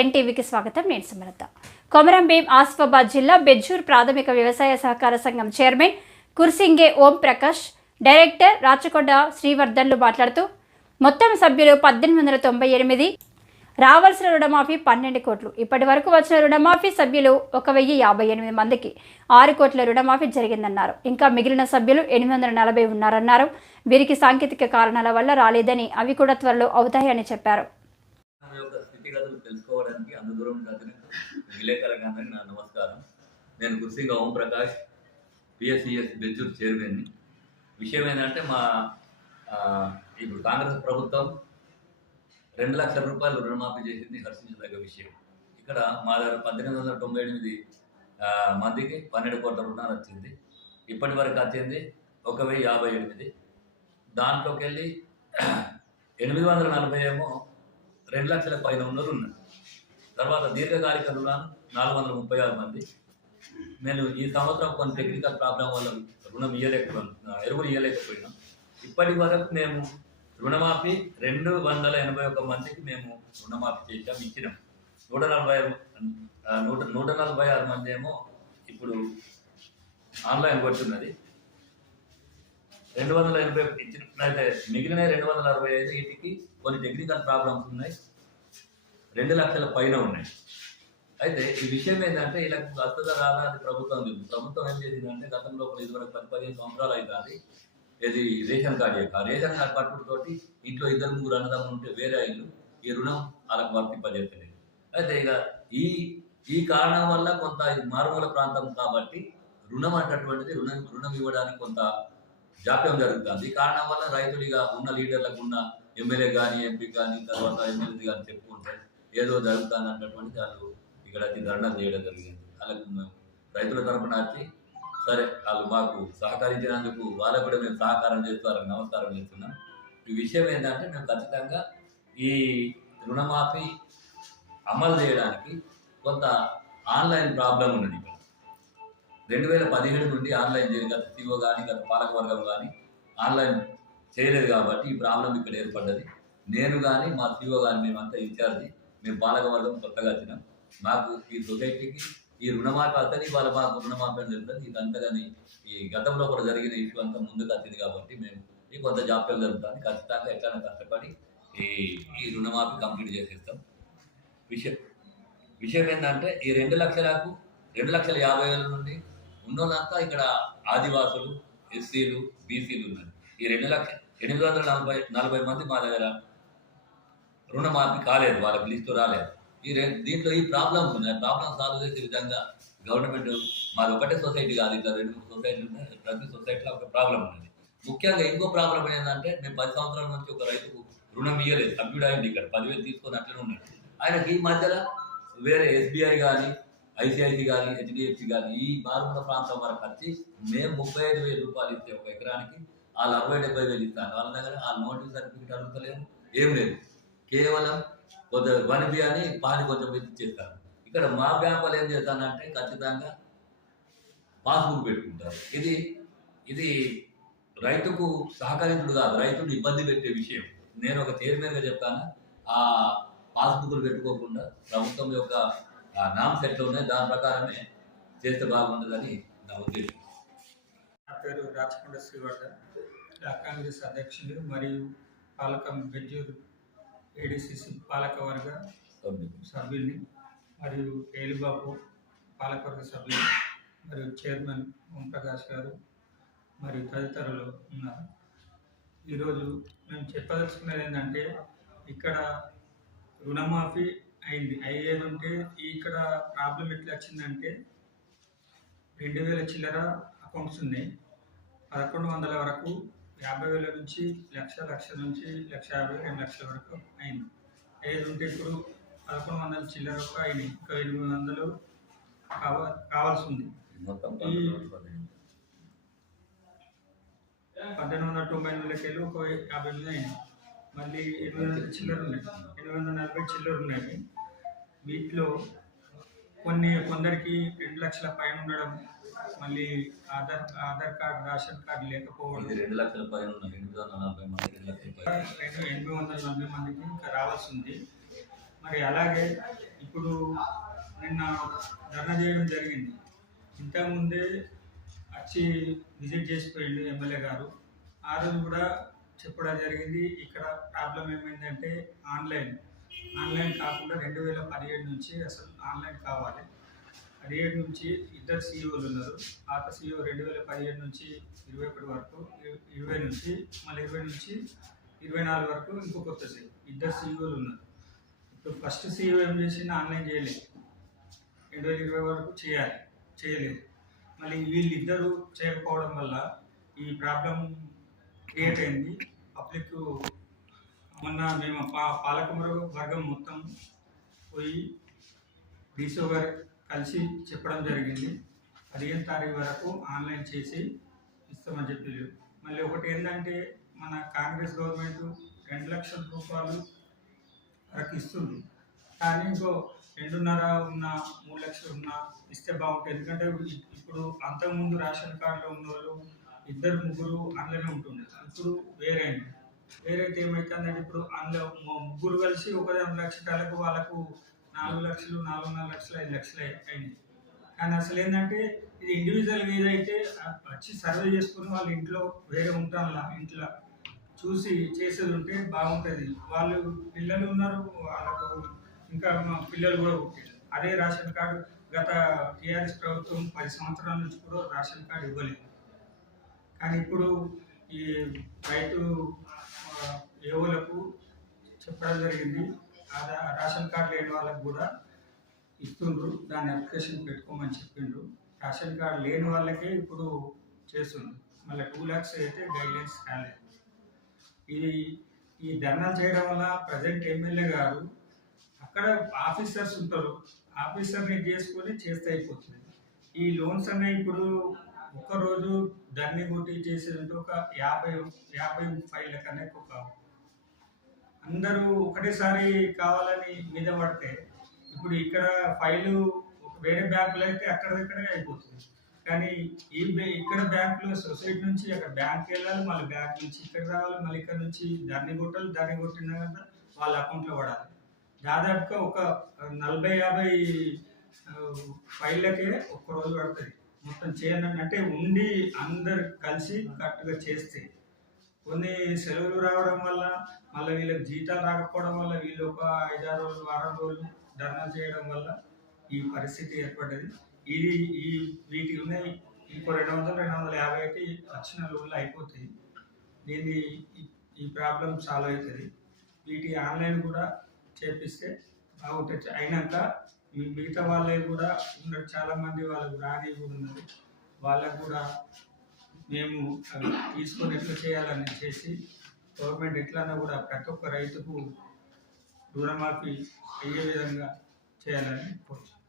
ఎన్టీవీకి స్వాగతం. నేను సుమలత. కొమరం భీం ఆసిఫాబాద్ జిల్లా బెజ్జూర్ ప్రాథమిక వ్యవసాయ సహకార సంఘం చైర్మన్ కుర్సింగే ఓం ప్రకాష్ డైరెక్టర్ రాచకొండ శ్రీవర్ధన్లు మాట్లాడుతూ మొత్తం సభ్యులు పద్దెనిమిది వందల తొంభై ఎనిమిది రావాల్సిన రుణమాఫీ పన్నెండు కోట్లు. ఇప్పటి వరకు వచ్చిన రుణమాఫీ సభ్యులు ఒక వెయ్యి యాభై ఎనిమిది మందికి ఆరు కోట్ల రుణమాఫీ జరిగిందన్నారు. ఇంకా మిగిలిన సభ్యులు ఎనిమిది వందల నలభై ఉన్నారన్నారు. వీరికి సాంకేతిక కారణాల వల్ల రాలేదని అవి కూడా త్వరలో అవుతాయని చెప్పారు. వ్యక్తిగతలు తెలుసుకోవడానికి అంత దూరం చదివిన విలేకరులకు అందరికీ నా నమస్కారం. నేను కుర్సింగ ఓం ప్రకాష్ పిఎస్సిఎస్ బెంచూర్ చైర్మన్ని. విషయం ఏంటంటే మా ఇప్పుడు కాంగ్రెస్ ప్రభుత్వం రెండు లక్షల రూపాయలు రుణమాఫీ చేసింది హర్షించదగ్గ విషయం. ఇక్కడ మా దగ్గర పద్దెనిమిది వందల తొంభై ఎనిమిది మందికి పన్నెండు కోట్ల రుణాలు వచ్చింది. ఇప్పటి వరకు వచ్చింది ఒక వెయ్యి యాభై ఎనిమిది. దాంట్లోకి వెళ్ళి ఎనిమిది వందల నలభై ఏమో రెండు లక్షల పైన ఉన్నది ఉన్నారు. తర్వాత దీర్ఘకాలిక రుణాలు నాలుగు వందల ముప్పై ఆరు మంది. నేను ఈ సంవత్సరం కొన్ని టెక్నికల్ ప్రాబ్లం వల్ల రుణం ఇవ్వలేకపోయినా ఎరువులు ఇవ్వలేకపోయినాం ఇప్పటి వరకు మేము రుణమాఫీ రెండు వందల ఎనభై ఒక్క మందికి మేము రుణమాఫీ చేసాం ఇచ్చినాం. నూట నలభై నూట నూట నలభై ఆరు మంది ఏమో ఇప్పుడు ఆన్లైన్ కొట్టున్నది రెండు వందల ఎనభై ఇచ్చినట్లయితే మిగిలిన రెండు వందల అరవై ఐదు ఇంటికి కొన్ని టెక్నికల్ ప్రాబ్లమ్స్ ఉన్నాయి. రెండు లక్షల పైన ఉన్నాయి. అయితే ఈ విషయం ఏంటంటే ఇలా వస్తుందా రాదా అది ప్రభుత్వం తెలుసు ప్రభుత్వం ఏం చేసిందంటే గతంలో ఒక ఇదివరకు పది పదిహేను సంవత్సరాలు అవుతుంది ఇది రేషన్ కార్డు యొక్క ఆ రేషన్ కార్డు పట్టుడుతోటి ఇంట్లో ఇద్దరు ముగ్గురు అన్నదమ్ములు ఉంటే వేరే ఇల్లు ఈ రుణం వాళ్ళకి వర్తింపజేస్తలేదు. అయితే ఇక ఈ ఈ కారణం వల్ల కొంత ఇది మారుమూల ప్రాంతం కాబట్టి రుణం అన్నటువంటిది రుణం రుణం ఇవ్వడానికి కొంత జాప్యం జరుగుతుంది. ఈ కారణం వల్ల రైతులు ఇక ఉన్న లీడర్లకు ఉన్న ఎమ్మెల్యే కానీ ఎంపీ కానీ తర్వాత ఎమ్మెల్యే కానీ చెప్పుకుంటే ఏదో జరుగుతుంది అన్నటువంటి వాళ్ళు ఇక్కడ వచ్చి ధర్నా చేయడం జరిగింది. వాళ్ళకు రైతుల తరపున వచ్చి సరే వాళ్ళు మాకు సహకరించినందుకు వాళ్ళకు కూడా మేము సహకారం చేస్తూ వాళ్ళకి నమస్కారం చేస్తున్నాం. ఈ విషయం ఏంటంటే మేము ఖచ్చితంగా ఈ రుణమాఫీ అమలు చేయడానికి కొంత ఆన్లైన్ ప్రాబ్లం ఉన్నది ఇక్కడ. రెండు వేల పదిహేడు నుండి ఆన్లైన్ చేయదు గత సిఓ కానీ గత పాలకవర్గం కానీ ఆన్లైన్ చేయలేదు కాబట్టి ఈ ప్రాబ్లం ఇక్కడ ఏర్పడ్డది. నేను కానీ మా సిఓ కానీ మేమంతా ఇన్ఛార్జి మేము పాలకవర్గం కొత్తగా వచ్చినాం. మాకు ఈ సొసైటీకి ఈ రుణమాఫీ అతని వాళ్ళ మాకు రుణమాఫీ అని చెప్తుంది ఇదంతా కానీ ఈ గతంలో కూడా జరిగిన ఇష్యూ అంతా ముందుకు వచ్చింది కాబట్టి మేము ఈ కొంత జాప్యం జరుగుతుంది. ఖచ్చితంగా ఎట్లైనా కష్టపడి ఈ ఈ రుణమాఫీ కంప్లీట్ చేసేస్తాం. విషయం విషయం ఏంటంటే ఈ రెండు లక్షలకు రెండు లక్షల యాభై వేల నుండి ఉన్నోళ్ళంతా ఇక్కడ ఆదివాసులు ఎస్సీలు బీసీలు ఉన్నారు. ఈ రెండు లక్ష ఎనిమిది వందల నలభై నలభై మంది మా దగ్గర రుణమాఫీ కాలేదు వాళ్ళకి లిస్టు రాలేదు. ఈ రె దీంట్లో ఈ ప్రాబ్లమ్స్ ఉన్నాయి ప్రాబ్లమ్ సాల్వ్ చేసే విధంగా గవర్నమెంట్ మాది ఒకటే సొసైటీ కాదు ఇట్లా రెండు మూడు సొసైటీలు ఉన్నాయి. ప్రతి సొసైటీలో ఒక ప్రాబ్లం ఉన్నది. ముఖ్యంగా ఇంకో ప్రాబ్లం ఏంటంటే మేము పది సంవత్సరాల నుంచి ఒక రైతుకు రుణం ఇవ్వలేదు సభ్యుడు అయింది ఇక్కడ. పదివేలు తీసుకొని అట్లనే ఉన్నాడు. ఆయనకి ఈ మధ్యలో వేరే ఎస్బీఐ కానీ ఐసిఐసి కానీ హెచ్డిఎఫ్సి కానీ ఈ మారుమూల ప్రాంతం వరకు వచ్చి మేము ముప్పై ఐదు వేల రూపాయలు ఇస్తే ఒక ఎకరానికి వాళ్ళు అరవై డెబ్బై వేలు ఇస్తాను వాళ్ళ దగ్గర ఆ నోటీస్ సర్టిఫికేట్ అడుగుతలేము ఏం లేదు. కేవలం కొంత వన్ అని పాని కొంచెం ఇచ్చేస్తారు. ఇక్కడ మా బ్యాంక్ వాళ్ళు ఏం చేస్తానంటే ఖచ్చితంగా పాస్బుక్ పెట్టుకుంటారు. ఇది ఇది రైతుకు సహకరించుడు కాదు రైతుడు ఇబ్బంది పెట్టే విషయం. నేను ఒక చైర్మన్గా చెప్తాను ఆ పాస్బుక్లు పెట్టుకోకుండా ప్రభుత్వం యొక్క ఆ నామ్స్ ఎట్లా ఉన్నాయి దాని ప్రకారమే చేస్తే బాగుంటుందని నా ఉద్దేశం. నా పేరు రాచకొండ శ్రీవర్ధన్. కాంగ్రెస్ అధ్యక్షులు మరియు పాలకం బెజ్జూరు ఏడిసిసి పాలకవర్గ సభ్యుల్ని మరియు ఏలుబాబు పాలకవర్గ సభ్యులు మరియు చైర్మన్ ఓంప్రకాష్ గారు మరియు తదితరులు ఉన్నారు. ఈరోజు మేము చెప్పదలుచుకున్నది ఏంటంటే ఇక్కడ రుణమాఫీ అయింది. అయ్యేది ఉంటే ఇక్కడ ప్రాబ్లం ఎట్లా వచ్చిందంటే రెండు వేల చిల్లర అకౌంట్స్ ఉన్నాయి. పదకొండు వందల వరకు యాభై వేల నుంచి లక్ష లక్ష నుంచి లక్ష యాభై రెండు లక్షల వరకు అయింది. ఏది ఉంటే ఇప్పుడు పదకొండు వందల చిల్లర వరకు అయినాయి. ఇంకా ఎనిమిది వందలు కావ కావాల్సి ఉంది. పద్దెనిమిది వందల తొంభై ఎనిమిదికి వెళ్ళి ఒక యాభై ఎనిమిది అయినాయి. మళ్ళీ ఎనిమిది వందల చిల్లర ఉన్నాయి. ఎనిమిది వందల నలభై చిల్లర ఉన్నాయి. వీటిలో కొన్ని కొందరికి రెండు లక్షల పైన ఉండడం మళ్ళీ Aadhaar Aadhaar card ration card లేకపోవడం. రెండు లక్షల పైన ఎనిమిది వందల నలభై మంది రెండు ఎనిమిది వందల నలభై మందికి ఇంకా రావాల్సి ఉంది. మరి అలాగే ఇప్పుడు నిన్న ధర్నా చేయడం జరిగింది. ఇంతకుముందే వచ్చి విజిట్ చేసిపోయిండు ఎమ్మెల్యే గారు. ఆ రోజు కూడా చెప్పడం జరిగింది. ఇక్కడ ప్రాబ్లం ఏమైందంటే ఆన్లైన్. ఆన్లైన్ కాకుండా రెండు వేల పదిహేడు నుంచి అసలు ఆన్లైన్ కావాలి. పదిహేడు నుంచి ఇద్దరు సీఈఓలు ఉన్నారు. పాత సీఈఓ రెండు వేల పదిహేడు నుంచి ఇరవై ఒకటి వరకు ఇరవై నుంచి మళ్ళీ ఇరవై నుంచి ఇరవై నాలుగు వరకు ఇంకో కొత్త సీఈఓ ఇద్దరు సీఈఓలు ఉన్నారు. ఇప్పుడు ఫస్ట్ సీఈఓ ఏం చేసింది ఆన్లైన్ చేయలేదు. రెండు వేల ఇరవై వరకు చేయాలి చేయలేదు. మళ్ళీ వీళ్ళిద్దరూ చేయకపోవడం వల్ల ఈ ప్రాబ్లం క్రియేట్ అయింది. పబ్లిక్ మొన్న మేము పా పాలకమర వర్గం మొత్తం పోయి డీసో గారు కలిసి చెప్పడం జరిగింది. పదిహేను తారీఖు వరకు ఆన్లైన్ చేసి ఇస్తామని చెప్పి మళ్ళీ ఒకటి ఏంటంటే మన కాంగ్రెస్ గవర్నమెంట్ రెండు లక్షల రూపాయలు వరకు ఇస్తుంది. కానీ ఇంకో రెండున్నర ఉన్న మూడు లక్షలు ఉన్న ఇస్తే బాగుంటుంది. ఎందుకంటే ఇప్పుడు అంతకుముందు రేషన్ కార్డులో ఉన్న వాళ్ళు ఇద్దరు ముగ్గురు అందులోనే ఉంటుండే. ఇప్పుడు వేరే అయింది వేరైతే ఏమైతుందంటే ఇప్పుడు అందులో ముగ్గురు కలిసి ఒక రెండు లక్షలకు వాళ్ళకు నాలుగు లక్షలు నాలుగున్నర లక్షలు ఐదు లక్షలు అయింది. కానీ అసలు ఏంటంటే ఇది ఇండివిజువల్గా ఏదైతే వచ్చి సర్వే చేసుకుని వాళ్ళ ఇంట్లో వేరే ఉంటాను ఇంట్లో చూసి చేసేది ఉంటే బాగుంటుంది. వాళ్ళు పిల్లలు ఉన్నారు వాళ్ళకు ఇంకా మా పిల్లలు కూడా పుట్టారు అదే రేషన్ కార్డు గత టీఆర్ఎస్ ప్రభుత్వం పది సంవత్సరాల నుంచి కూడా రేషన్ కార్డు ఇవ్వలేదు. కానీ ఇప్పుడు ఈ రైతు ఏవోలకు చెప్పడం జరిగింది. ఆ రేషన్ కార్డు లేని వాళ్ళకు కూడా ఇస్తుండ్రు. దాని అప్లికేషన్ పెట్టుకోమని చెప్పిండ్రు. రేషన్ కార్డు లేని వాళ్ళకే ఇప్పుడు చేస్తుండ్రు. మళ్ళీ టూ ల్యాక్స్ అయితే గైడ్లైన్స్ కాలేదు ఇది ఈ ధర్నాలు చేయడం వల్ల ప్రజెంట్ ఎమ్మెల్యే గారు అక్కడ ఆఫీసర్స్ ఉంటారు. ఆఫీసర్ని చేసుకొని చేస్తే అయిపోతుంది. ఈ లోన్స్ అనేవి ఇప్పుడు ఒక్కరోజు రోజు ధర్ని కొట్టి చేసేది ఒక యాభై యాభై ఫైవ్ల కన్నా ఎక్కువ కావు అందరూ ఒకటేసారి కావాలని మీద పడితే ఇప్పుడు ఇక్కడ ఫైలు ఒక వేరే బ్యాంకులో అయితే అక్కడికక్కడే అయిపోతుంది. కానీ ఈ ఇక్కడ బ్యాంకులో సొసైటీ నుంచి అక్కడ బ్యాంక్ వెళ్ళాలి మళ్ళీ బ్యాంక్ నుంచి ఇక్కడ రావాలి మళ్ళీ ఇక్కడ నుంచి దాన్ని కొట్టాలి దాన్ని కొట్టిన కదా వాళ్ళ అకౌంట్లో పడాలి. దాదాపుగా ఒక నలభై యాభై ఫైళ్ళకే ఒక్క రోజు పడుతుంది మొత్తం చేయండి అంటే ఉండి అందరు కలిసి కరెక్ట్గా చేస్తే. కొన్ని సెలవులు రావడం వల్ల మళ్ళీ వీళ్ళకి జీతాలు రాకపోవడం వల్ల వీళ్ళు ఒక ఐదారు రోజులు వారం రోజులు ధర్నా చేయడం వల్ల ఈ పరిస్థితి ఏర్పడ్డది. ఇది ఈ వీటి ఉన్నాయి ఇంకో రెండు వందలు రెండు వందల యాభై అయితే వచ్చిన లోన్లు అయిపోతాయి. దీన్ని ఈ- ఈ ప్రాబ్లం సాల్వ్ అవుతుంది. వీటి ఆన్లైన్ కూడా చేపిస్తే బాగుంటుంది. అయినాక ఈ మిగతా వాళ్ళవి కూడా ఉన్నారు చాలా మంది వాళ్ళకు రాని కూడా ఉన్నారు వాళ్ళకు కూడా మేము అవి తీసుకొని ఎట్లా చేయాలని చేసి గవర్నమెంట్ ఎట్లన్నా కూడా ప్రతి ఒక్క రైతుకు రుణమాఫీ అయ్యే విధంగా చేయాలని కోరుతున్నాం